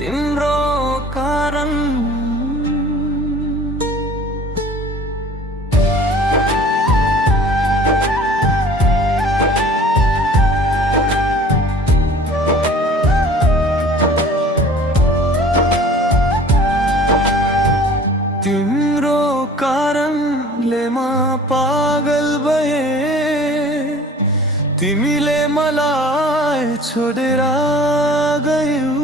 तिम्रो कारण तिम्रो कारणले म पागल भए तिमीले मलाई छोडेर गयौ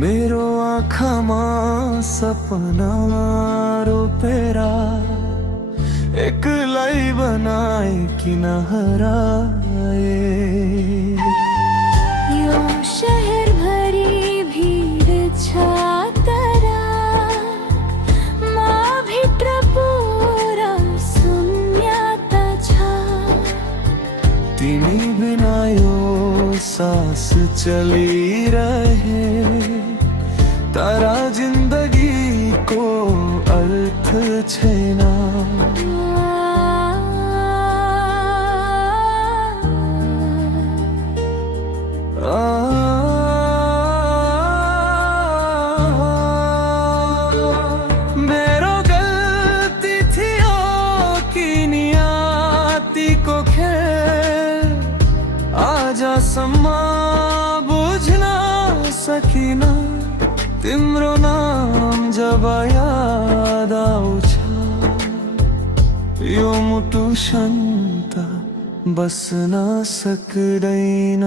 मेरो आँखामा सपना रोपेर एक्लै बनाए किन हराए यो शहर भरी भीड छ तरा म भित्र पुरा शून्यता छ तिमी बिना यो सास चलिरहे तारा जिन्दगीको अर्थ छैन मेरो गल्ती थियो कि नियतिको खेल आजसम्म बुझ्न सकिन तिम्रो नाम जब याद आउँछ यो मुटु शान्त बस्न सक्दैन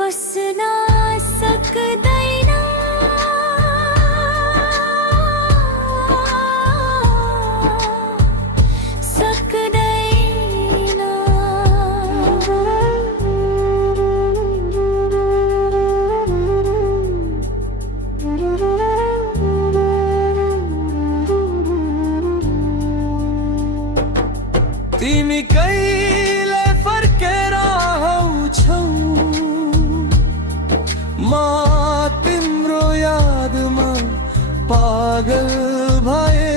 बस्न सक्दैन सक्दैन तिमी कहिले फर्केर आउँछौ म तिम्रो यादमा पागल भए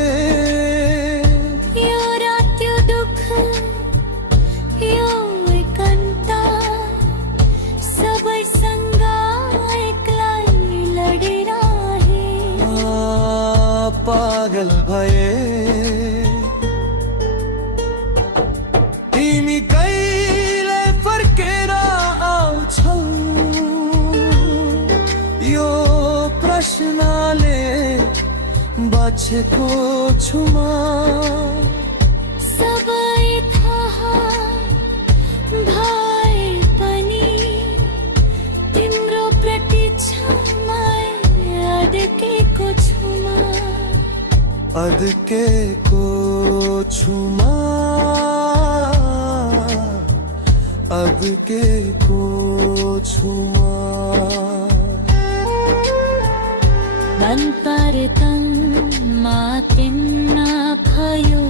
यो रात यो दुःख यो एकन्ता सबैसँग एक्लै लडिरहे पागल भए तिमी कहिले फर्केर आउँछौ यो प्रश्नले बाछेको छु म सबै थाहा भए पनि तिम्रो प्रतीक्षामा अड्केको छु म अड्केको छु म अड्केको छु म मन पर्तनमा तिम्न भयो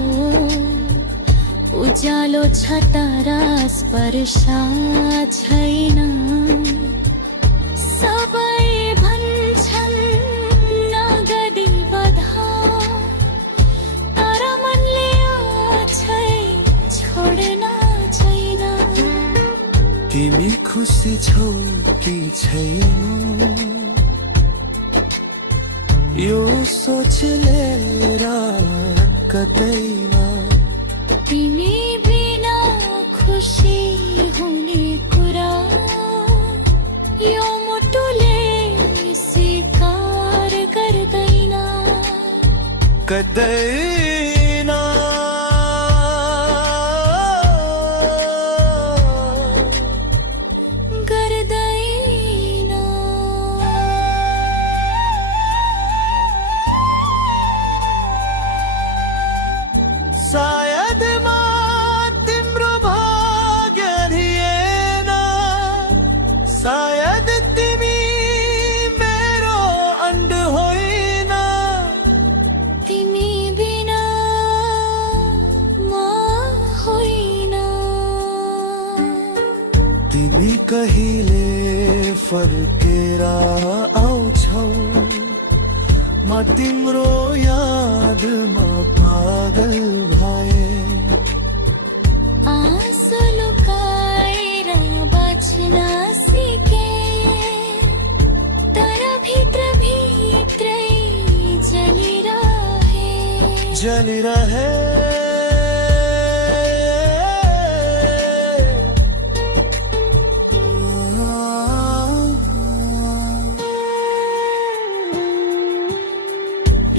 उज्यालो छ तारा स्पर्श छैन सबै भन्छन् नगदी बधा तर मनले अझै छोड्न छैन तिमी खुसी छौ कि छैनौ यो सोचले रात कतैन तिमी बिना खुसी हुने कुरा यो मुटुले स्वीकार गर्दैन कतैन गर्दैन सायद म तिम्रो भाग्य थिएन सायद तिमी मेरो अन्ड होइन तिमी बिना म होइन तिमी कहिले फर्केर आउँछौ म तिम्रो यादमा पागल भए आँसु लुकाएर बाँच्न सिके जली रहे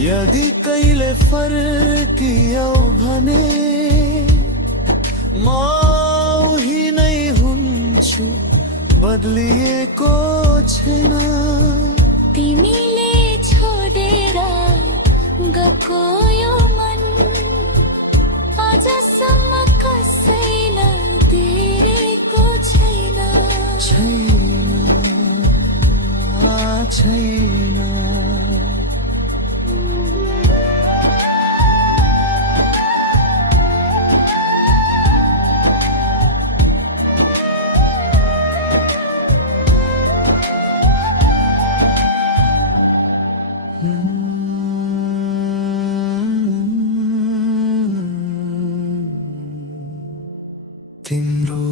यदि कहिले फर्कियौ भने म उही नै हुन्छु बदलिएको छैन तिमीले छोडेर गएको यो मन आजसम्म कसैलाई बिरेको छैन छैन तिम्रो